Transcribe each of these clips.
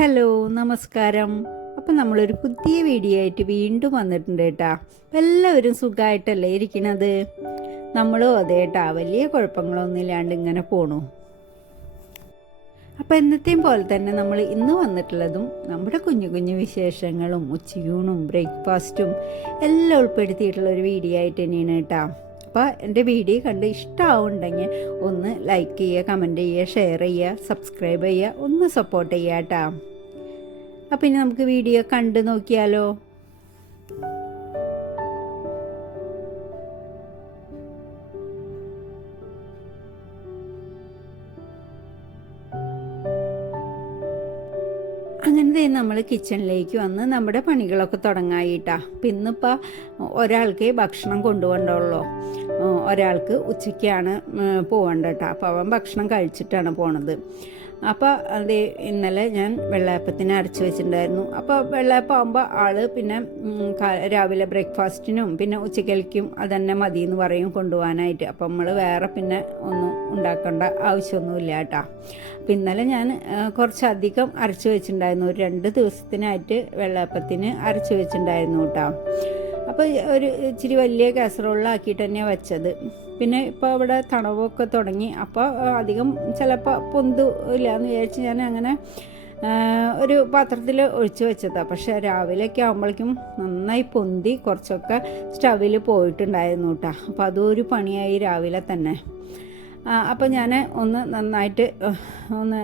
Hello നമസ്കാരം. അപ്പം നമ്മളൊരു പുതിയ വീഡിയോ ആയിട്ട് വീണ്ടും വന്നിട്ടുണ്ട് കേട്ടാ. എല്ലാവരും സുഖമായിട്ടല്ലേ ഇരിക്കണത്? നമ്മളും അതേ കേട്ടാ, വലിയ കുഴപ്പങ്ങളൊന്നും ഇല്ലാണ്ട് ഇങ്ങനെ പോണു. അപ്പം എന്നത്തെയും പോലെ തന്നെ നമ്മൾ ഇന്ന് വന്നിട്ടുള്ളതും നമ്മുടെ കുഞ്ഞു കുഞ്ഞു വിശേഷങ്ങളും ഉച്ചയൂണും ബ്രേക്ക്ഫാസ്റ്റും എല്ലാം ഉൾപ്പെടുത്തിയിട്ടുള്ള ഒരു വീഡിയോ ആയിട്ട് തന്നെയാണ് കേട്ടാ. അപ്പോൾ എൻ്റെ വീഡിയോ കണ്ട് ഇഷ്ടമാവുന്നുണ്ടെങ്കിൽ ഒന്ന് ലൈക്ക് ചെയ്യുക, കമൻറ്റ് ചെയ്യുക, ഷെയർ ചെയ്യുക, സബ്സ്ക്രൈബ് ചെയ്യുക, ഒന്ന് സപ്പോർട്ട് ചെയ്യുക കേട്ടോ. അപ്പം ഇനി നമുക്ക് വീഡിയോ കണ്ടു നോക്കിയാലോ. അങ്ങനെ നമ്മൾ കിച്ചണിലേക്ക് വന്ന് നമ്മുടെ പണികളൊക്കെ തുടങ്ങായിട്ടാ. അപ്പം ഇന്നിപ്പോൾ ഒരാൾക്ക് ഭക്ഷണം കൊണ്ടുപോകണ്ടുള്ളൂ, ഒരാൾക്ക് ഉച്ചയ്ക്കാണ് പോകേണ്ട കേട്ടോ. അപ്പോൾ അവൻ ഭക്ഷണം കഴിച്ചിട്ടാണ് പോണത്. അപ്പോൾ അത് ഇന്നലെ ഞാൻ വെള്ളയപ്പത്തിന് അരച്ച് വെച്ചിട്ടുണ്ടായിരുന്നു. അപ്പോൾ വെള്ളയപ്പം ആകുമ്പോൾ ആൾ പിന്നെ രാവിലെ ബ്രേക്ക്ഫാസ്റ്റിനും പിന്നെ ഉച്ചക്കൽക്കും അതന്നെ മതി എന്ന് പറയും കൊണ്ടുപോകാനായിട്ട്. അപ്പം നമ്മൾ വേറെ പിന്നെ ഒന്നും ഉണ്ടാക്കേണ്ട ആവശ്യമൊന്നുമില്ല കേട്ടോ. അപ്പം ഇന്നലെ ഞാൻ കുറച്ചധികം അരച്ച് വെച്ചിട്ടുണ്ടായിരുന്നു. ഒരു 2 ദിവസത്തിനായിട്ട് വെള്ളയപ്പത്തിന് അരച്ച് വെച്ചിട്ടുണ്ടായിരുന്നു കേട്ടോ. അപ്പോൾ ഒരു ഇച്ചിരി വലിയ കാസറോളിലാക്കിയിട്ട് തന്നെയാണ് വെച്ചത്. പിന്നെ ഇപ്പോൾ ഇവിടെ തണവൊക്കെ തുടങ്ങി. അപ്പോൾ അധികം ചിലപ്പോൾ പൊന്തില്ല എന്ന് വിചാരിച്ച് ഞാൻ അങ്ങനെ ഒരു പാത്രത്തിൽ ഒഴിച്ച് വെച്ചതാണ്. പക്ഷേ രാവിലെയൊക്കെ ആകുമ്പോഴേക്കും നന്നായി പൊന്തി കുറച്ചൊക്കെ സ്റ്റവിൽ പോയിട്ടുണ്ടായിരുന്നു കേട്ടോ. അപ്പോൾ അതൊരു പണിയായി രാവിലെ തന്നെ. അപ്പോൾ ഞാൻ ഒന്ന് നന്നായിട്ട് ഒന്ന്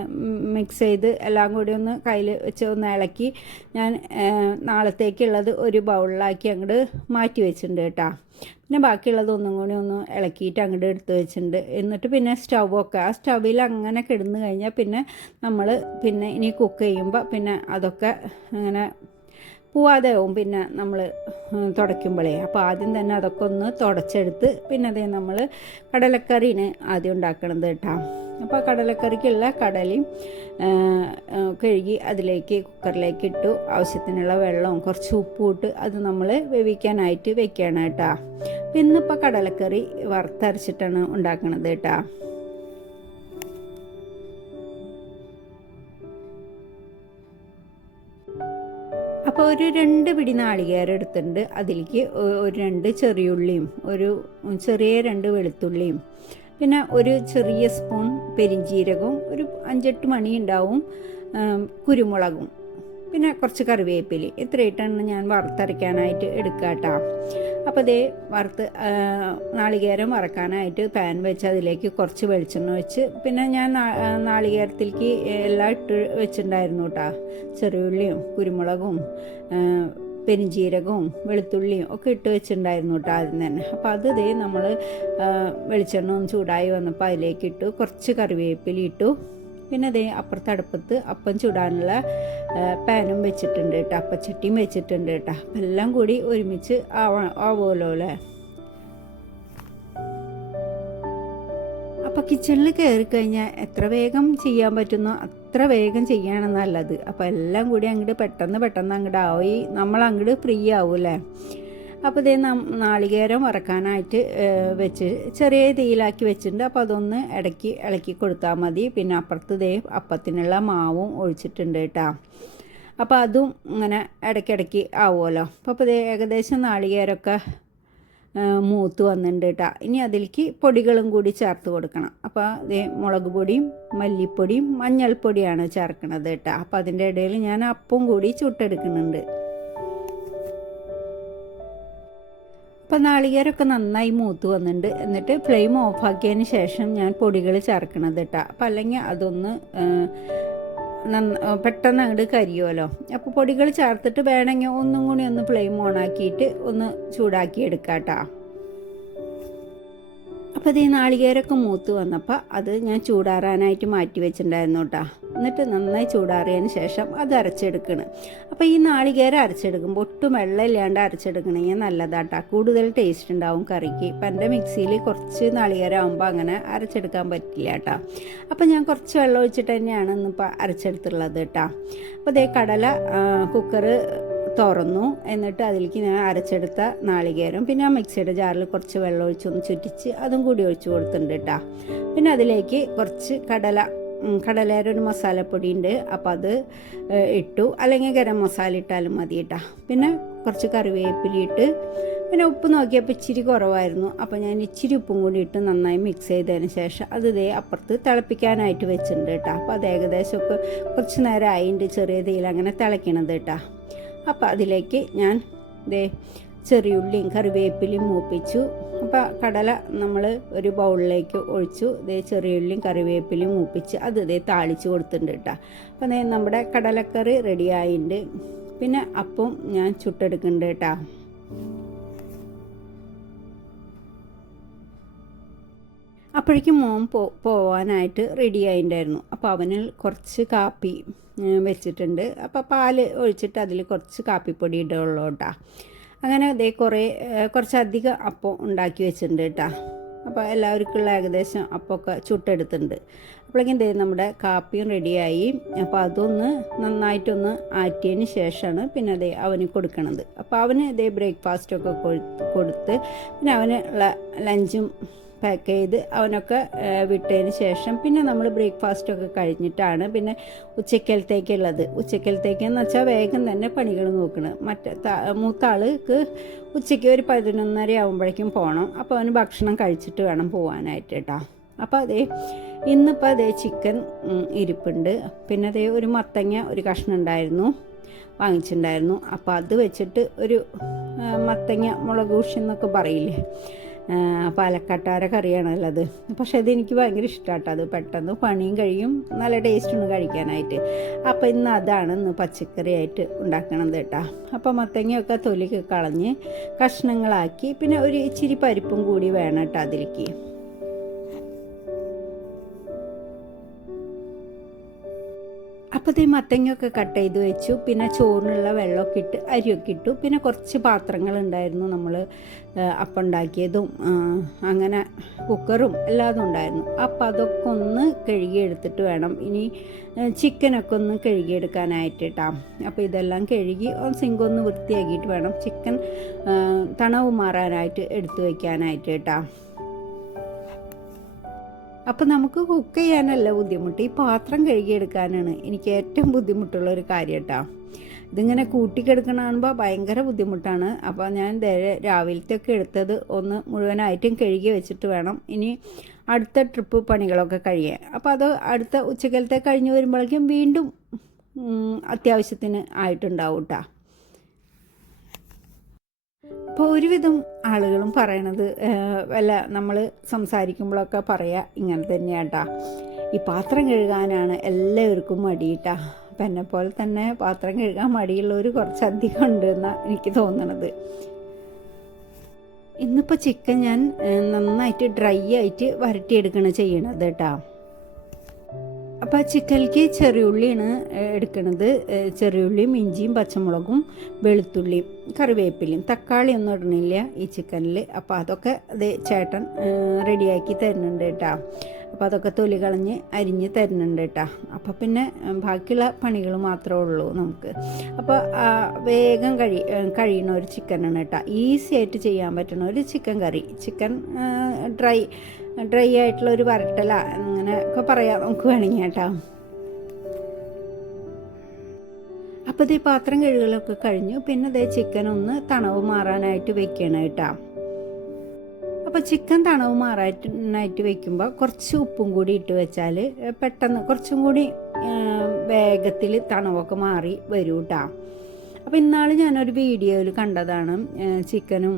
മിക്സ് ചെയ്ത് എല്ലാം കൂടി ഒന്ന് കയ്യിൽ വെച്ച് ഒന്ന് ഇളക്കി ഞാൻ നാളത്തേക്കുള്ളത് ഒരു ബൗളിലാക്കി അങ്ങോട്ട് മാറ്റി വെച്ചിട്ടുണ്ട് കേട്ടോ. പിന്നെ ബാക്കിയുള്ളത് ഒന്നും കൂടി ഒന്ന് ഇളക്കിയിട്ട് അങ്ങോട്ട് എടുത്ത് വെച്ചിട്ടുണ്ട്. എന്നിട്ട് പിന്നെ സ്റ്റൗവൊക്കെ ആ സ്റ്റവിൽ അങ്ങനെ കിടന്നു കഴിഞ്ഞാൽ പിന്നെ നമ്മൾ പിന്നെ ഇനി കുക്ക് ചെയ്യുമ്പോൾ പിന്നെ അതൊക്കെ അങ്ങനെ പോവാതെ ആവും പിന്നെ നമ്മൾ തുടയ്ക്കുമ്പോഴേ. അപ്പോൾ ആദ്യം തന്നെ അതൊക്കെ ഒന്ന് തുടച്ചെടുത്ത് പിന്നെ അതേ നമ്മൾ കടലക്കറിന് ആദ്യം ഉണ്ടാക്കണത് കേട്ടോ. അപ്പോൾ കടലക്കറിക്കുള്ള കടലയും കഴുകി അതിലേക്ക് കുക്കറിലേക്ക് ഇട്ടു. ആവശ്യത്തിനുള്ള വെള്ളവും കുറച്ച് ഉപ്പും ഇട്ട് അത് നമ്മൾ വേവിക്കാനായിട്ട് വെക്കണം കേട്ടോ. ഇന്നിപ്പോൾ കടലക്കറി വറുത്തരച്ചിട്ടാണ് ഉണ്ടാക്കണത് കേട്ടോ. അപ്പോൾ ഒരു 2 പിടി നാളികേരം എടുത്തിട്ടുണ്ട്. അതിലേക്ക് ഒരു 2 ചെറിയുള്ളിയും ഒരു ചെറിയ 2 വെളുത്തുള്ളിയും പിന്നെ ഒരു ചെറിയ സ്പൂൺ പെരിഞ്ചീരകവും ഒരു 5-8 മണി ഉണ്ടാവും കുരുമുളകും പിന്നെ കുറച്ച് കറിവേപ്പില. ഇത്രയിട്ടാണ് ഞാൻ വറുത്തരയ്ക്കാനായിട്ട് എടുക്കുക കേട്ടോ. അപ്പോൾ അതേ വറുത്ത് നാളികേരം വറക്കാനായിട്ട് പാൻ വെച്ച് അതിലേക്ക് കുറച്ച് വെളിച്ചെണ്ണ വെച്ച് പിന്നെ ഞാൻ നാളികേരത്തിലേക്ക് എല്ലാം ഇട്ട് വെച്ചിട്ടുണ്ടായിരുന്നു കേട്ടോ. ചെറിയുള്ളിയും കുരുമുളകും പെരിഞ്ചീരകവും വെളുത്തുള്ളിയും ഒക്കെ ഇട്ട് വെച്ചിട്ടുണ്ടായിരുന്നു കേട്ടോ ആദ്യം തന്നെ. അപ്പോൾ അത് ദേ നമ്മൾ വെളിച്ചെണ്ണ ഒന്ന് ചൂടായി വന്നപ്പോൾ അതിലേക്ക് ഇട്ടു. കുറച്ച് കറിവേപ്പില ഇട്ടു. പിന്നെ അതേ അപ്പുറത്തെ അടുപ്പത്ത് അപ്പം ചൂടാനുള്ള പാനും വെച്ചിട്ടുണ്ട് കേട്ടോ, അപ്പച്ചട്ടിയും വെച്ചിട്ടുണ്ട് കേട്ടോ. അപ്പം എല്ലാം കൂടി ഒരുമിച്ച് ആവുമല്ലോ അല്ലേ. അപ്പോൾ കിച്ചണിൽ കയറി കഴിഞ്ഞാൽ എത്ര വേഗം ചെയ്യാൻ പറ്റുന്നോ അത്ര വേഗം ചെയ്യാണ് നല്ലത്. അപ്പോൾ എല്ലാം കൂടി അങ്ങോട്ട് പെട്ടെന്ന് അങ്ങോട്ട് ആയി നമ്മൾ അങ്ങോട്ട് ഫ്രീ ആവൂല്ലേ. അപ്പോൾ ഇതേ നാളികേരം വറക്കാനായിട്ട് വെച്ച് ചെറിയ തീയിലാക്കി വെച്ചിട്ടുണ്ട്. അപ്പോൾ അതൊന്ന് ഇളക്കി കൊടുത്താൽ മതി. പിന്നെ അപ്പുറത്ത് ദേ അപ്പത്തിനുള്ള മാവും ഒഴിച്ചിട്ടുണ്ട് കേട്ടോ. അപ്പോൾ അതും ഇങ്ങനെ ഇടയ്ക്കിടയ്ക്ക് ആവുമല്ലോ. അപ്പോൾ ഇതേ ഏകദേശം നാളികേരമൊക്കെ മൂത്ത് വന്നിട്ടുണ്ട് കേട്ടോ. ഇനി അതിലേക്ക് പൊടികളും കൂടി ചേർത്ത് കൊടുക്കണം. അപ്പോൾ ദേ മുളക് പൊടിയും മല്ലിപ്പൊടിയും മഞ്ഞൾപ്പൊടിയാണ് ചേർക്കണത് കേട്ടോ. അപ്പോൾ അതിൻ്റെ ഇടയിൽ ഞാൻ അപ്പം കൂടി ചുട്ടെടുക്കുന്നുണ്ട്. അപ്പോൾ നാളികേരമൊക്കെ നന്നായി മൂത്ത് വന്നിട്ടുണ്ട്. എന്നിട്ട് ഫ്ലെയിം ഓഫാക്കിയതിന് ശേഷം ഞാൻ പൊടികൾ ചേർക്കണത് കേട്ടോ. അപ്പോൾ അല്ലെങ്കിൽ അതൊന്ന് പെട്ടെന്ന് അങ്ങോട്ട് കരിയുമല്ലോ. അപ്പോൾ പൊടികൾ ചേർത്തിട്ട് വേണമെങ്കിൽ ഒന്നും കൂടി ഒന്ന് ഫ്ലെയിം ഓണാക്കിയിട്ട് ഒന്ന് ചൂടാക്കി എടുക്കാം കേട്ടോ. അപ്പോൾ ഇത് നാളികേരമൊക്കെ മൂത്ത് വന്നപ്പോൾ അത് ഞാൻ ചൂടാറാനായിട്ട് മാറ്റി വെച്ചിട്ടുണ്ടായിരുന്നു കേട്ടോ. എന്നിട്ട് നന്നായി ചൂടാറിയതിന് ശേഷം അത് അരച്ചെടുക്കണം. അപ്പോൾ ഈ നാളികേരം അരച്ചെടുക്കുമ്പോൾ ഒട്ടും വെള്ളമില്ലാണ്ട് അരച്ചെടുക്കണമെങ്കിൽ നല്ലതാട്ടോ, കൂടുതൽ ടേസ്റ്റ് ഉണ്ടാവും കറിക്ക്. ഇപ്പം എൻ്റെ മിക്സിയിൽ കുറച്ച് നാളികേരം ആകുമ്പോൾ അങ്ങനെ അരച്ചെടുക്കാൻ പറ്റില്ല കേട്ടോ. അപ്പോൾ ഞാൻ കുറച്ച് വെള്ളം ഒഴിച്ചിട്ട് തന്നെയാണ് ഇന്നിപ്പോൾ അരച്ചെടുത്തുള്ളത് കേട്ടോ. അപ്പോൾ അതേ കടല കുക്കർ തുറന്നു. എന്നിട്ട് അതിലേക്ക് ഞാൻ അരച്ചെടുത്ത നാളികേരം പിന്നെ ആ മിക്സിയുടെ ജാറിൽ കുറച്ച് വെള്ളം ഒഴിച്ചൊന്ന് ചുറ്റിച്ച് അതും കൂടി ഒഴിച്ച് കൊടുത്തിട്ടുണ്ട് കേട്ടോ. പിന്നെ അതിലേക്ക് കുറച്ച് കടല കടലേര ഒരു മസാലപ്പൊടി ഉണ്ട്, അപ്പോൾ അത് ഇട്ടു, അല്ലെങ്കിൽ ഗരം മസാല ഇട്ടാലും മതി കേട്ടോ. പിന്നെ കുറച്ച് കറിവേപ്പില ഇട്ട്, പിന്നെ ഉപ്പ് നോക്കിയപ്പോൾ ഇച്ചിരി കുറവായിരുന്നു, അപ്പോൾ ഞാൻ ഇച്ചിരി ഉപ്പും കൂടി ഇട്ട് നന്നായി മിക്സ് ചെയ്തതിന് ശേഷം അത് ഇതേ അപ്പുറത്ത് തിളപ്പിക്കാനായിട്ട് വെച്ചിട്ടുണ്ട് കേട്ടോ. അപ്പോൾ അത് ഏകദേശമൊക്കെ കുറച്ച് നേരം ആയിട്ടുണ്ട് ചെറിയ തീയിൽ അങ്ങനെ തിളയ്ക്കണത് കേട്ടോ. അപ്പോൾ അതിലേക്ക് ഞാൻ ഇതേ ചെറിയുള്ളിയും കറിവേപ്പിലയും മൂപ്പിച്ചു. അപ്പോൾ കടല നമ്മൾ ഒരു ബൗളിലേക്ക് ഒഴിച്ചു, ഇതേ ചെറിയുള്ളിയും കറിവേപ്പിലയും മൂപ്പിച്ച് അത് ഇതേ താളിച്ച് കൊടുത്തിട്ടുണ്ട് കേട്ടോ. അപ്പോൾ നമ്മുടെ കടലക്കറി റെഡി ആയിട്ടുണ്ട്. പിന്നെ അപ്പം ഞാൻ ചുട്ടെടുക്കുന്നുണ്ട് കേട്ടോ. അപ്പോഴേക്കും മോൻ പോവാനായിട്ട് റെഡി ആയിട്ടുണ്ടായിരുന്നു. അപ്പോൾ അവന് കുറച്ച് കാപ്പി വെച്ചിട്ടുണ്ട്. അപ്പോൾ പാൽ ഒഴിച്ചിട്ട് അതിൽ കുറച്ച് കാപ്പിപ്പൊടി ഇടുള്ളൂ കേട്ടോ. അങ്ങനെ ഇതേ കുറച്ചധികം അപ്പം ഉണ്ടാക്കി വെച്ചിട്ടുണ്ട് കേട്ടോ. അപ്പോൾ എല്ലാവർക്കുള്ള ഏകദേശം അപ്പമൊക്കെ ചുട്ടെടുത്തിട്ടുണ്ട്. അപ്പോഴേക്കും നമ്മുടെ കാപ്പിയും റെഡിയായി. അപ്പോൾ അതൊന്ന് നന്നായിട്ടൊന്ന് ആറ്റിയതിന് ശേഷമാണ് പിന്നെ അതേ അവന് കൊടുക്കണത്. അപ്പോൾ അവന് ഇതേ ബ്രേക്ക്ഫാസ്റ്റൊക്കെ കൊടുത്ത് പിന്നെ അവന് ലഞ്ചും പാക്ക് ചെയ്ത് അവനൊക്കെ വിട്ടതിന് ശേഷം പിന്നെ നമ്മൾ ബ്രേക്ക്ഫാസ്റ്റൊക്കെ കഴിഞ്ഞിട്ടാണ് പിന്നെ ഉച്ചക്കലത്തേക്കെന്ന് വെച്ചാൽ വേഗം തന്നെ പണികൾ നോക്കണം. മൂത്ത ആൾക്ക് ഉച്ചയ്ക്ക് ഒരു 11:30 ആകുമ്പോഴേക്കും പോകണം. അപ്പോൾ അവന് ഭക്ഷണം കഴിച്ചിട്ട് വേണം പോകാനായിട്ട് കേട്ടോ. അപ്പോൾ ഇന്നിപ്പോൾ ചിക്കൻ ഇരിപ്പുണ്ട്. പിന്നെ ഒരു മത്തങ്ങ ഒരു കഷ്ണം വാങ്ങിച്ചിട്ടുണ്ടായിരുന്നു. അപ്പോൾ അത് വെച്ചിട്ട് ഒരു മത്തങ്ങ മുളക് ഊഷി എന്നൊക്കെ പറയില്ലേ, പാലക്കാട്ടുകാര കറിയാണല്ലോ അത്. പക്ഷേ അതെനിക്ക് ഭയങ്കര ഇഷ്ടമാട്ടോ. അത് പെട്ടെന്ന് പണിയും കഴിയും, നല്ല ടേസ്റ്റുണ്ട് കഴിക്കാനായിട്ട്. അപ്പോൾ ഇന്ന് പച്ചക്കറിയായിട്ട് ഉണ്ടാക്കണത് കേട്ടോ. അപ്പോൾ മത്തങ്ങയൊക്കെ തൊലിക്ക് കളഞ്ഞ് കഷ്ണങ്ങളാക്കി, പിന്നെ ഒരു ഇച്ചിരി പരിപ്പും കൂടി വേണം കേട്ടോ അതിലേക്ക്. അപ്പോൾ മത്തങ്ങയൊക്കെ കട്ട് ചെയ്ത് വെച്ചു. പിന്നെ ചോറിനുള്ള വെള്ളമൊക്കെ ഇട്ട് അരിയൊക്കെ ഇട്ടു. പിന്നെ കുറച്ച് പാത്രങ്ങളുണ്ടായിരുന്നു, നമ്മൾ അപ്പം ഉണ്ടാക്കിയതും അങ്ങനെ കുക്കറും എല്ലാതും ഉണ്ടായിരുന്നു. അപ്പോൾ അതൊക്കെ ഒന്ന് കഴുകിയെടുത്തിട്ട് വേണം ഇനി ചിക്കനൊക്കെ ഒന്ന് കഴുകിയെടുക്കാനായിട്ട് കേട്ടോ. അപ്പോൾ ഇതെല്ലാം കഴുകി സിങ്കൊന്ന് വൃത്തിയാക്കിയിട്ട് വേണം ചിക്കൻ തണവ് മാറാനായിട്ട് എടുത്തു വയ്ക്കാനായിട്ട് കേട്ടോ. അപ്പം നമുക്ക് കുക്ക് ചെയ്യാനല്ല ബുദ്ധിമുട്ട്, ഈ പാത്രം കഴുകിയെടുക്കാനാണ് എനിക്ക് ഏറ്റവും ബുദ്ധിമുട്ടുള്ളൊരു കാര്യം കേട്ടോ. ഇതിങ്ങനെ കൂട്ടിക്കെടുക്കണ കാണുമ്പോൾ ഭയങ്കര ബുദ്ധിമുട്ടാണ്. അപ്പോൾ ഞാൻ രാവിലത്തെയൊക്കെ എടുത്തത് ഒന്ന് മുഴുവനായിട്ടും കഴുകി വെച്ചിട്ട് വേണം ഇനി അടുത്ത ട്രിപ്പ് പണികളൊക്കെ കഴിയാൻ. അപ്പോൾ അത് അടുത്ത ഉച്ചക്കലത്തെ കഴിഞ്ഞ് വരുമ്പോഴേക്കും വീണ്ടും അത്യാവശ്യത്തിന് ആയിട്ടുണ്ടാവും കേട്ടോ. അപ്പോൾ ഒരുവിധം ആളുകളും പറയണത് നമ്മൾ സംസാരിക്കുമ്പോഴൊക്കെ ഇങ്ങനെ തന്നെയാട്ടാ, ഈ പാത്രം കഴുകാനാണ് എല്ലാവർക്കും മടിയിട്ടാ. അപ്പം എന്നെപ്പോലെ തന്നെ പാത്രം കഴുകാൻ മടിയുള്ളവർ കുറച്ചധികം ഉണ്ടെന്നാണ് എനിക്ക് തോന്നണത്. ഇന്നിപ്പോൾ ചിക്കൻ ഞാൻ നന്നായിട്ട് ഡ്രൈ ആയിട്ട് ചെയ്യണത് കേട്ടോ. അപ്പോൾ ചിക്കനിലേക്ക് ചെറിയുള്ളിയാണ് എടുക്കുന്നത്. ചെറിയുള്ളിയും ഇഞ്ചിയും പച്ചമുളകും വെളുത്തുള്ളിയും കറിവേപ്പിലയും തക്കാളിയൊന്നും ഇടണില്ല ഈ ചിക്കനിൽ. അപ്പോൾ അതൊക്കെ ചേട്ടൻ റെഡിയാക്കി തരുന്നുണ്ട് കേട്ടോ. അപ്പോൾ അതൊക്കെ തൊലി കളഞ്ഞ് അരിഞ്ഞ് തരുന്നുണ്ട് കേട്ടോ. അപ്പോൾ പിന്നെ ബാക്കിയുള്ള പണികൾ മാത്രമേ ഉള്ളൂ നമുക്ക്. അപ്പോൾ വേഗം കഴിയുന്ന ഒരു ചിക്കനാണ് കേട്ടോ. ഈസി ആയിട്ട് ചെയ്യാൻ പറ്റുന്ന ഒരു ചിക്കൻ കറി. ചിക്കൻ ഡ്രൈ ആയിട്ടുള്ള ഒരു വരട്ടല അങ്ങനെയൊക്കെ പറയാം നമുക്ക് വേണമെങ്കിൽ കേട്ടോ. അപ്പോൾ ഈ പാത്രം കഴുകലൊക്കെ കഴിഞ്ഞു. പിന്നെ ചിക്കൻ ഒന്ന് തണവ് മാറാനായിട്ട് വെക്കണം കേട്ടോ. അപ്പോൾ ചിക്കൻ തണവ് മാറാനായിട്ട് വെക്കുമ്പോൾ കുറച്ച് ഉപ്പും കൂടി ഇട്ട് വെച്ചാൽ പെട്ടെന്ന് കുറച്ചും കൂടി വേഗത്തിൽ തണവൊക്കെ മാറി വരും കേട്ടോ. അപ്പോൾ ഇന്നാൾ ഞാനൊരു വീഡിയോയിൽ കണ്ടതാണ്, ചിക്കനും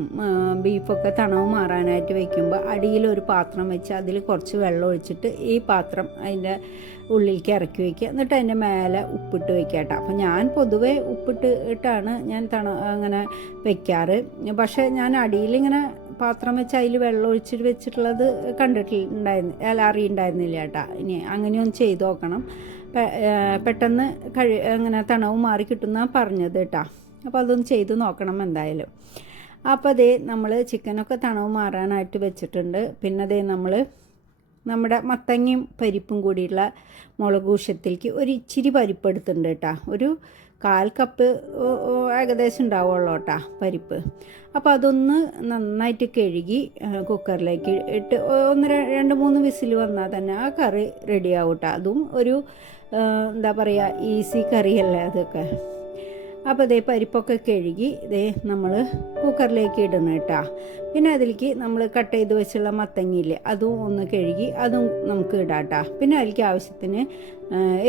ബീഫൊക്കെ തണവ് മാറാനായിട്ട് വെക്കുമ്പോൾ അടിയിലൊരു പാത്രം വെച്ച് അതിൽ കുറച്ച് വെള്ളം ഒഴിച്ചിട്ട് ഈ പാത്രം അതിൻ്റെ ഉള്ളിലേക്ക് ഇറക്കി വയ്ക്കുക, എന്നിട്ട് അതിൻ്റെ മേലെ ഉപ്പിട്ട് വയ്ക്കുക കേട്ടോ. അപ്പോൾ ഞാൻ പൊതുവേ ഇട്ടാണ് ഞാൻ അങ്ങനെ വെക്കാറ്. പക്ഷേ ഞാൻ അടിയിലിങ്ങനെ പാത്രം വെച്ച് അതിൽ വെള്ളം ഒഴിച്ചിട്ട് വെച്ചിട്ടുള്ളത് അറിയുണ്ടായിരുന്നില്ല കേട്ടോ. ഇനി അങ്ങനെയൊന്ന് ചെയ്ത് നോക്കണം, പെട്ടെന്ന് അങ്ങനെ തണവ് മാറി കിട്ടുമെന്നാണ് പറഞ്ഞത് കേട്ടോ. അപ്പോൾ അതൊന്ന് ചെയ്ത് നോക്കണം എന്തായാലും. അപ്പോൾ നമ്മൾ ചിക്കനൊക്കെ തണവ് മാറാനായിട്ട് വെച്ചിട്ടുണ്ട്. പിന്നെ നമ്മൾ നമ്മുടെ മത്തങ്ങയും പരിപ്പും കൂടിയുള്ള മുളക് ഊഷ്യത്തിലേക്ക് ഒരു ഇച്ചിരി പരിപ്പ് എടുത്തിട്ടുണ്ട് കേട്ടോ. ഒരു 1/4 കപ്പ് ഏകദേശം ഉണ്ടാവുള്ളൂ കേട്ടോ പരിപ്പ്. അപ്പോൾ അതൊന്ന് നന്നായിട്ട് കഴുകി കുക്കറിലേക്ക് ഇട്ട് 2-3 വിസിൽ വന്നാൽ തന്നെ ആ കറി റെഡിയാവും കേട്ടോ. അതും ഒരു എന്താ പറയുക, ഈസി കറിയല്ലേ അതൊക്കെ. അപ്പോൾ ഇതേ പരിപ്പൊക്കെ കഴുകി ഇതേ നമ്മൾ കുക്കറിലേക്ക് ഇടണം കേട്ടോ. പിന്നെ അതിലേക്ക് നമ്മൾ കട്ട് ചെയ്ത് വെച്ചുള്ള മത്തങ്ങയില്ലേ, അതും ഒന്ന് കഴുകി അതും നമുക്ക് ഇടാം കേട്ടോ. പിന്നെ അതിലേക്ക് ആവശ്യത്തിന്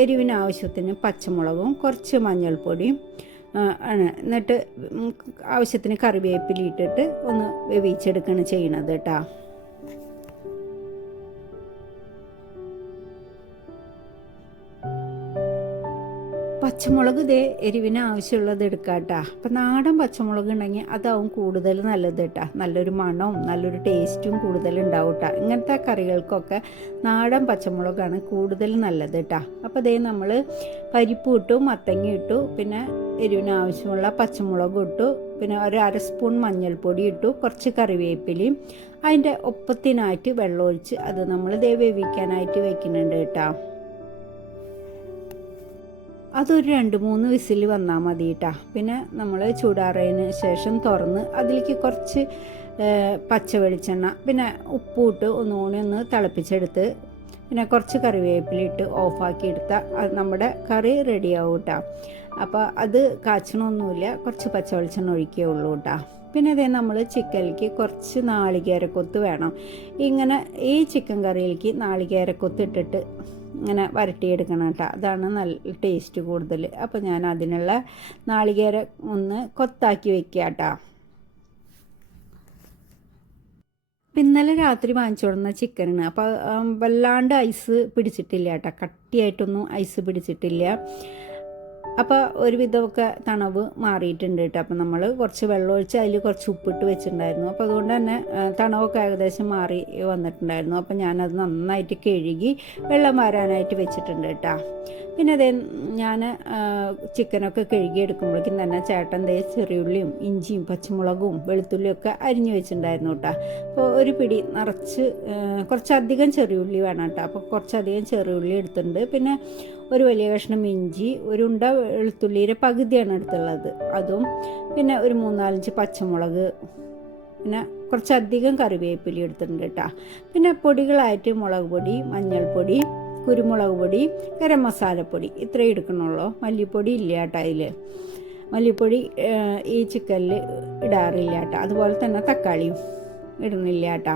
എരിവിന് ആവശ്യത്തിന് പച്ചമുളകും കുറച്ച് മഞ്ഞൾപ്പൊടിയും ആണ്. എന്നിട്ട് ആവശ്യത്തിന് കറിവേപ്പില ഇട്ടിട്ട് ഒന്ന് വേവിച്ചെടുക്കുകയാണ് ചെയ്യണത് കേട്ടോ. പച്ചമുളക് ഇതേ എരിവിന് ആവശ്യമുള്ളത് എടുക്കാം കേട്ടോ. അപ്പം നാടൻ പച്ചമുളക് ഉണ്ടെങ്കിൽ അതാവും കൂടുതൽ നല്ലത് കേട്ടോ. നല്ലൊരു മണവും നല്ലൊരു ടേസ്റ്റും കൂടുതൽ ഉണ്ടാവും കേട്ടോ. ഇങ്ങനത്തെ കറികൾക്കൊക്കെ നാടൻ പച്ചമുളകാണ് കൂടുതൽ നല്ലത് കേട്ടോ. അപ്പോൾ ഇതേ നമ്മൾ പരിപ്പ് ഇട്ടു, മത്തങ്ങ ഇട്ടു, പിന്നെ എരിവിന് ആവശ്യമുള്ള പച്ചമുളക് ഇട്ടു, പിന്നെ 1/2 സ്പൂൺ മഞ്ഞൾപ്പൊടി ഇട്ടു, കുറച്ച് കറിവേപ്പിലയും അതിൻ്റെ ഒപ്പത്തിനായിട്ട് വെള്ളമൊഴിച്ച് അത് നമ്മൾ ഇതേ വേവിക്കാനായിട്ട് വെക്കുന്നുണ്ട് കേട്ടോ. അതൊരു 2-3 വിസിൽ വന്നാൽ മതി കേട്ടോ. പിന്നെ നമ്മൾ ചൂടാറിയതിന് ശേഷം തുറന്ന് അതിലേക്ക് കുറച്ച് പച്ച വെളിച്ചെണ്ണ പിന്നെ ഉപ്പിട്ട് ഒന്നുകൂടി ഒന്ന് തിളപ്പിച്ചെടുത്ത് പിന്നെ കുറച്ച് കറിവേപ്പില ഇട്ട് ഓഫാക്കി എടുത്താൽ നമ്മുടെ കറി റെഡിയാവും കേട്ടോ. അപ്പോൾ അത് കാച്ചണമൊന്നുമില്ല, കുറച്ച് പച്ച വെളിച്ചെണ്ണ ഒഴിക്കുകയുള്ളൂ കേട്ടോ. പിന്നെ അതേ നമ്മൾ ചിക്കനിലേക്ക് കുറച്ച് നാളികേരക്കൊത്ത് വേണം. ഇങ്ങനെ ഈ ചിക്കൻ കറിയിലേക്ക് നാളികേരക്കൊത്ത് ഇട്ടിട്ട് ഇങ്ങനെ വരട്ടിയെടുക്കണം കേട്ടോ. അതാണ് നല്ല ടേസ്റ്റ് കൂടുതൽ. അപ്പോൾ ഞാൻ അതിനുള്ള നാളികേരം ഒന്ന് കൊത്താക്കി വെക്കുക കേട്ടോ. ഇന്നലെ രാത്രി വാങ്ങിച്ചു കൊടുന്ന ചിക്കനാണ്. അപ്പോൾ വല്ലാണ്ട് ഐസ് പിടിച്ചിട്ടില്ല കേട്ടോ, കട്ടിയായിട്ടൊന്നും ഐസ് പിടിച്ചിട്ടില്ല. അപ്പോൾ ഒരുവിധമൊക്കെ തണവ് മാറിയിട്ടുണ്ട് കേട്ടോ. അപ്പോൾ നമ്മൾ കുറച്ച് വെള്ളം ഒഴിച്ച് അതിൽ കുറച്ച് ഉപ്പിട്ട് വെച്ചിട്ടുണ്ടായിരുന്നു. അപ്പോൾ അതുകൊണ്ട് തന്നെ തണവൊക്കെ ഏകദേശം മാറി വന്നിട്ടുണ്ടായിരുന്നു. അപ്പോൾ ഞാനത് നന്നായിട്ട് കഴുകി വെള്ളം വാരാനായിട്ട് വെച്ചിട്ടുണ്ട് കേട്ടോ. പിന്നെ അതേ ഞാൻ ചിക്കനൊക്കെ കഴുകി എടുക്കുമ്പോഴേക്കും തന്നെ ചേട്ടൻ ചെറിയുള്ളിയും ഇഞ്ചിയും പച്ചമുളകും വെളുത്തുള്ളിയും ഒക്കെ അരിഞ്ഞു വെച്ചിട്ടുണ്ടായിരുന്നു കേട്ടോ. അപ്പോൾ ഒരു പിടി നിറച്ച് കുറച്ചധികം ചെറിയുള്ളി വേണം കേട്ടോ. അപ്പോൾ കുറച്ചധികം ചെറിയുള്ളി എടുത്തിട്ടുണ്ട്. പിന്നെ ഒരു വലിയ കഷ്ണം ഇഞ്ചി, ഒരു ഉണ്ട വെളുത്തുള്ളിയുടെ പകുതിയാണ് എടുത്തുള്ളത്, അതും പിന്നെ ഒരു 3-4 പച്ചമുളക്, പിന്നെ കുറച്ചധികം കറിവേപ്പില എടുത്തിട്ടുണ്ട് കേട്ടോ. പിന്നെ പൊടികളായിട്ട് മുളക് പൊടി, മഞ്ഞൾപ്പൊടി, കുരുമുളക് പൊടി, ഗരം മസാലപ്പൊടി ഇത്രയും എടുക്കണുള്ളൂ. മല്ലിപ്പൊടി ഇല്ല കേട്ടോ അതിൽ. മല്ലിപ്പൊടി ഈ ചിക്കനിൽ ഇടാറില്ല കേട്ടോ. അതുപോലെ തന്നെ തക്കാളിയും ഇടുന്നില്ല കേട്ടോ.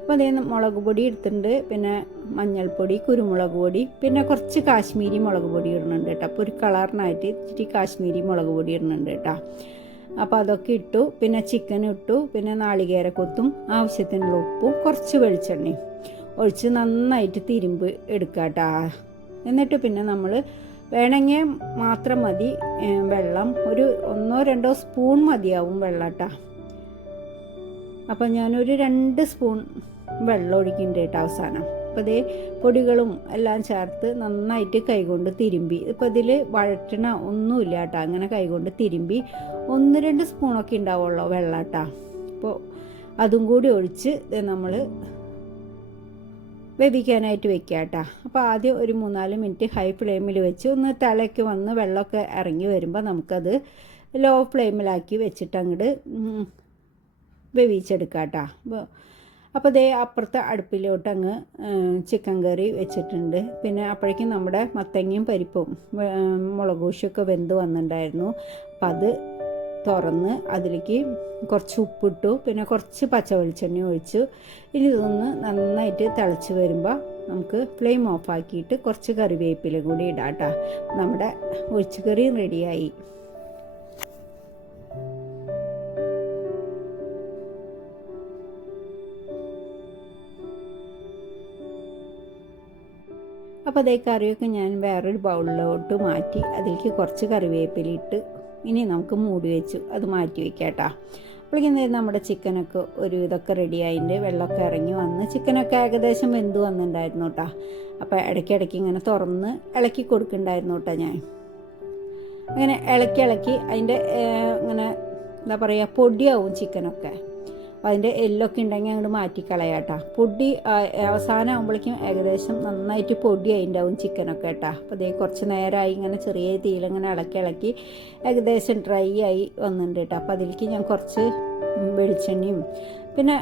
അപ്പോൾ അതേ മുളക് പൊടി എടുത്തിട്ടുണ്ട്, പിന്നെ മഞ്ഞൾപ്പൊടി, കുരുമുളക് പൊടി, പിന്നെ കുറച്ച് കാശ്മീരി മുളക് പൊടി ഇടുന്നുണ്ട് കേട്ടോ. അപ്പോൾ ഒരു കളറിനായിട്ട് ഇച്ചിരി കാശ്മീരി മുളക് പൊടി ഇടുന്നുണ്ട് കേട്ടോ. അപ്പോൾ അതൊക്കെ ഇട്ടു. പിന്നെ ചിക്കൻ ഇട്ടു, പിന്നെ നാളികേരക്കൊത്തും ആവശ്യത്തിനുള്ള ഉപ്പും കുറച്ച് വെളിച്ചെണ്ണയും ഒഴിച്ച് നന്നായിട്ട് തിരുമ്പ് എടുക്കുക കേട്ടോ. എന്നിട്ട് പിന്നെ നമ്മൾ വേണമെങ്കിൽ മാത്രം മതി വെള്ളം, ഒരു 1-2 സ്പൂൺ മതിയാവും വെള്ളം കേട്ടോ. അപ്പം ഞാനൊരു 2 സ്പൂൺ വെള്ളം ഒഴിക്കുന്നുണ്ട് കേട്ടോ അവസാനം. അപ്പോൾ ഇതേ പൊടികളും എല്ലാം ചേർത്ത് നന്നായിട്ട് കൈകൊണ്ട് തിരുമ്പി, ഇപ്പോൾ ഇതിൽ വഴറ്റണ ഒന്നുമില്ല കേട്ടോ. അങ്ങനെ കൈകൊണ്ട് തിരുമ്പി 1-2 സ്പൂണൊക്കെ ഉണ്ടാവുള്ളൂ വെള്ളം കേട്ടോ. അപ്പോൾ അതും കൂടി ഒഴിച്ച് നമ്മൾ വേവിക്കാനായിട്ട് വെക്കുക കേട്ടോ. അപ്പോൾ ആദ്യം ഒരു 3-4 മിനിറ്റ് ഹൈ ഫ്ലെയിമിൽ വെച്ച് ഒന്ന് തിളയ്ക്ക് വന്ന് വെള്ളമൊക്കെ ഇറങ്ങി വരുമ്പോൾ നമുക്കത് ലോ ഫ്ലെയിമിലാക്കി വെച്ചിട്ട് അങ്ങോട്ട് വേവിച്ചെടുക്കാം കേട്ടോ. അപ്പോൾ ദേ അപ്പുറത്തെ അടുപ്പിലോട്ട് അങ്ങ് ചിക്കൻ കറി വെച്ചിട്ടുണ്ട്. പിന്നെ അപ്പോഴേക്കും നമ്മുടെ മത്തങ്ങയും പരിപ്പും മുളകൂശൊക്കെ വെന്ത് വന്നിട്ടുണ്ടായിരുന്നു. അപ്പം അത് തുറന്ന് അതിലേക്ക് കുറച്ച് ഉപ്പിട്ടു, പിന്നെ കുറച്ച് പച്ച വെളിച്ചെണ്ണ ഒഴിച്ചു. ഇനി ഇതൊന്ന് നന്നായിട്ട് തിളച്ച് വരുമ്പോൾ നമുക്ക് ഫ്ലെയിം ഓഫാക്കിയിട്ട് കുറച്ച് കറിവേപ്പില കൂടി ഇടാം കേട്ടോ. നമ്മുടെ ഒഴിച്ചുകറി റെഡിയായി. അപ്പോൾ അതേ കറിയൊക്കെ ഞാൻ വേറൊരു ബൗളിലോട്ട് മാറ്റി അതിലേക്ക് കുറച്ച് കറിവേപ്പില ഇട്ട് ഇനി നമുക്ക് മൂടി വെച്ചു അത് മാറ്റി വയ്ക്കാം കേട്ടോ. അപ്പോഴേക്കും നമ്മുടെ ചിക്കനൊക്കെ ഒരു ഇതൊക്കെ റെഡിയായിട്ട് വെള്ളമൊക്കെ ഇറങ്ങി വന്ന് ചിക്കനൊക്കെ ഏകദേശം വെന്ത് വന്നിട്ടുണ്ടായിരുന്നു കേട്ടോ. അപ്പോൾ ഇടയ്ക്കിടയ്ക്ക് ഇങ്ങനെ തുറന്ന് ഇളക്കി കൊടുക്കുന്നുണ്ടായിരുന്നു കേട്ടോ. ഞാൻ അങ്ങനെ ഇളക്കി അതിൻ്റെ ഇങ്ങനെ എന്താ പറയുക പൊടിയാവും ചിക്കനൊക്കെ. അതിൻ്റെ എല്ലൊക്കെ ഉണ്ടെങ്കിൽ അങ്ങോട്ട് മാറ്റിക്കളയാട്ടാ. പൊടി അവസാനം ആകുമ്പോഴേക്കും ഏകദേശം നന്നായിട്ട് പൊടി അതിൻ്റെയാവും ചിക്കനൊക്കെ കേട്ടാ. അപ്പോൾ അതേ കുറച്ച് നേരമായി ഇങ്ങനെ ചെറിയ തീയിലിങ്ങനെ ഇളക്കി ഏകദേശം ഡ്രൈ ആയി വന്നിട്ടുണ്ട് കേട്ടോ. അപ്പോൾ അതിലേക്ക് ഞാൻ കുറച്ച് വെളിച്ചെണ്ണയും പിന്നെ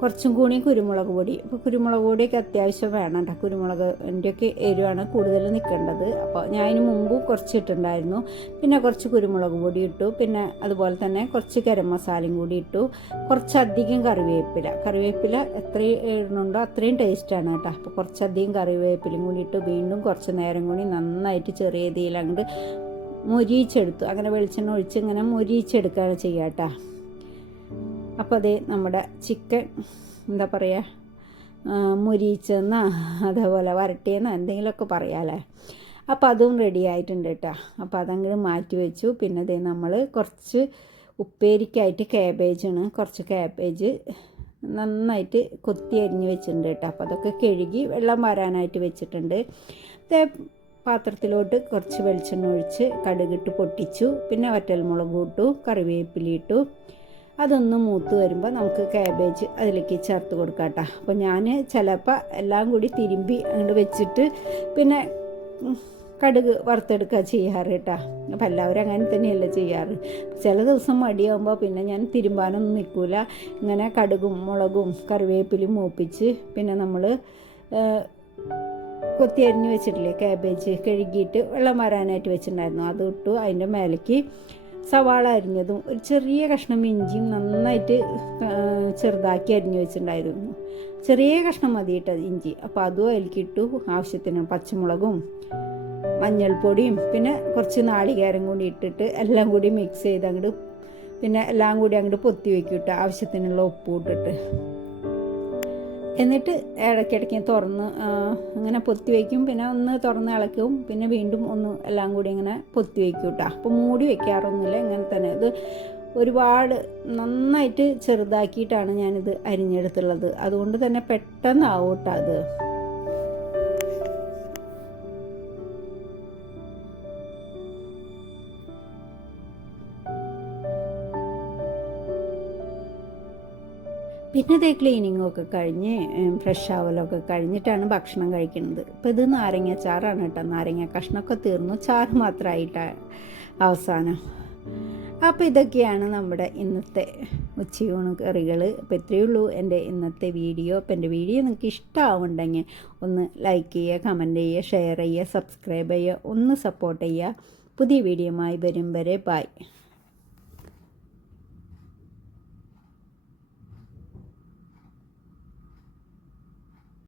കുറച്ചും കൂടി കുരുമുളക് പൊടി. അപ്പോൾ കുരുമുളക് പൊടിയൊക്കെ അത്യാവശ്യം വേണം കേട്ടോ. കുരുമുളകിൻ്റെയൊക്കെ എരിവാണ് കൂടുതൽ നിൽക്കേണ്ടത്. അപ്പോൾ ഞാൻ അതിന് മുമ്പ് കുറച്ച് ഇട്ടുണ്ടായിരുന്നു. പിന്നെ കുറച്ച് കുരുമുളക് പൊടി ഇട്ടു. പിന്നെ അതുപോലെ തന്നെ കുറച്ച് ഗരം മസാലയും കൂടി ഇട്ടു. കുറച്ചധികം കറിവേപ്പില എത്രയും ഇടുന്നുണ്ടോ അത്രയും ടേസ്റ്റാണ് കേട്ടോ. അപ്പോൾ കുറച്ചധികം കറിവേപ്പിലയും കൂടി ഇട്ടു. വീണ്ടും കുറച്ച് നേരം കൂടി നന്നായിട്ട് ചെറിയ തീയിൽ അങ്ങോട്ട് മൊരിയിച്ചെടുത്തു. അങ്ങനെ വെളിച്ചെണ്ണ ഒഴിച്ച് ഇങ്ങനെ മൊരിയിച്ചെടുക്കുകയാണ് ചെയ്യുക കേട്ടോ. അപ്പോൾ അതേ നമ്മുടെ ചിക്കൻ എന്താ പറയുക, മുരിച്ചെന്നോ അതേപോലെ വരട്ടിയെന്നോ എന്തെങ്കിലുമൊക്കെ പറയാമല്ലേ. അപ്പോൾ അതും റെഡി ആയിട്ടുണ്ട് കേട്ടോ. അപ്പോൾ അതങ്ങോട്ട് മാറ്റി വെച്ചു. പിന്നെ അതേ നമ്മൾ കുറച്ച് ഉപ്പേരിക്കായിട്ട് ക്യാബേജാണ്, കുറച്ച് ക്യാബേജ് നന്നായിട്ട് കൊത്തി അരിഞ്ഞ് വെച്ചിട്ടുണ്ട് കേട്ടോ. അപ്പോൾ അതൊക്കെ കഴുകി വെള്ളം വരാനായിട്ട് വെച്ചിട്ടുണ്ട്. പാത്രത്തിലോട്ട് കുറച്ച് വെളിച്ചെണ്ണ ഒഴിച്ച് കടുകിട്ട് പൊട്ടിച്ചു. പിന്നെ വറ്റൽമുളക് ഇട്ടു, കറിവേപ്പില ഇട്ടു. അതൊന്ന് മൂത്ത് വരുമ്പോൾ നമുക്ക് ക്യാബേജ് അതിലേക്ക് ചേർത്ത് കൊടുക്കാം കേട്ടോ. അപ്പോൾ ഞാൻ ചിലപ്പോൾ എല്ലാം കൂടി തിരുമ്പി അങ്ങോട്ട് വെച്ചിട്ട് പിന്നെ കടുക് വറുത്തെടുക്കുക ചെയ്യാറ് കേട്ടോ. അപ്പോൾ എല്ലാവരും അങ്ങനെ തന്നെയല്ല ചെയ്യാറ്. ചില ദിവസം മടിയാകുമ്പോൾ പിന്നെ ഞാൻ തിരുമ്പാനൊന്നും നിൽക്കില്ല. ഇങ്ങനെ കടുകും മുളകും കറിവേപ്പിലും മൂപ്പിച്ച് പിന്നെ നമ്മൾ കൊത്തി അരിഞ്ഞ് വെച്ചിട്ടില്ലേ ക്യാബേജ്, കഴുകിയിട്ട് വെള്ളം വരാനായിട്ട് വെച്ചിട്ടുണ്ടായിരുന്നു. അത് ഇട്ടു. അതിൻ്റെ മേലേക്ക് സവാള അരിഞ്ഞതും ഒരു ചെറിയ കഷ്ണം ഇഞ്ചിയും നന്നായിട്ട് ചെറുതാക്കി അരിഞ്ഞ് വെച്ചിട്ടുണ്ടായിരുന്നു. ചെറിയ കഷ്ണം മതി കേട്ടത് ഇഞ്ചി. അപ്പോൾ അതും അതിലേക്കിട്ടു. ആവശ്യത്തിന് പച്ചമുളകും മഞ്ഞൾപ്പൊടിയും പിന്നെ കുറച്ച് നാളികേരം കൂടി ഇട്ടിട്ട് എല്ലാം കൂടി മിക്സ് ചെയ്ത് അങ്ങോട്ട് പിന്നെ എല്ലാം കൂടി അങ്ങോട്ട് പൊത്തി വയ്ക്കും കേട്ടോ. ആവശ്യത്തിനുള്ള ഉപ്പ് ഇട്ടിട്ട് എന്നിട്ട് ഇടയ്ക്കിടയ്ക്ക് തുറന്ന് ഇങ്ങനെ പൊത്തി വയ്ക്കും. പിന്നെ ഒന്ന് തുറന്ന് ഇളക്കും. പിന്നെ വീണ്ടും ഒന്ന് എല്ലാം കൂടി ഇങ്ങനെ പൊത്തി വയ്ക്കും കേട്ടോ. അപ്പോൾ മൂടി വയ്ക്കാറൊന്നുമില്ല, ഇങ്ങനെ തന്നെ. ഇത് ഒരുപാട് നന്നായിട്ട് ചെറുതാക്കിയിട്ടാണ് ഞാനിത് അരിഞ്ഞെടുത്തുള്ളത്. അതുകൊണ്ട് തന്നെ പെട്ടെന്നാവും കേട്ടോ അത്. പിന്നെ അതേ ക്ലീനിങ്ങൊക്കെ കഴിഞ്ഞ് ഫ്രഷ് ആവലൊക്കെ കഴിഞ്ഞിട്ടാണ് ഭക്ഷണം കഴിക്കുന്നത്. ഇപ്പോൾ ഇത് നാരങ്ങ ചാറാണ് കേട്ടോ. നാരങ്ങ കഷ്ണമൊക്കെ തീർന്നു, ചാറ് മാത്രമായിട്ടാണ് അവസാനം. അപ്പോൾ ഇതൊക്കെയാണ് നമ്മുടെ ഇന്നത്തെ ഉച്ചയൂണ് കറികൾ. അപ്പോൾ ഇത്രയേ ഉള്ളൂ എൻ്റെ ഇന്നത്തെ വീഡിയോ. അപ്പോൾ എൻ്റെ വീഡിയോ നിങ്ങൾക്ക് ഇഷ്ടമാവുന്നുണ്ടെങ്കിൽ ഒന്ന് ലൈക്ക് ചെയ്യുക, കമൻറ്റ് ചെയ്യുക, ഷെയർ ചെയ്യുക, സബ്സ്ക്രൈബ് ചെയ്യുക, ഒന്ന് സപ്പോർട്ട് ചെയ്യുക. പുതിയ വീഡിയോയുമായി വരും വരെ ബൈ.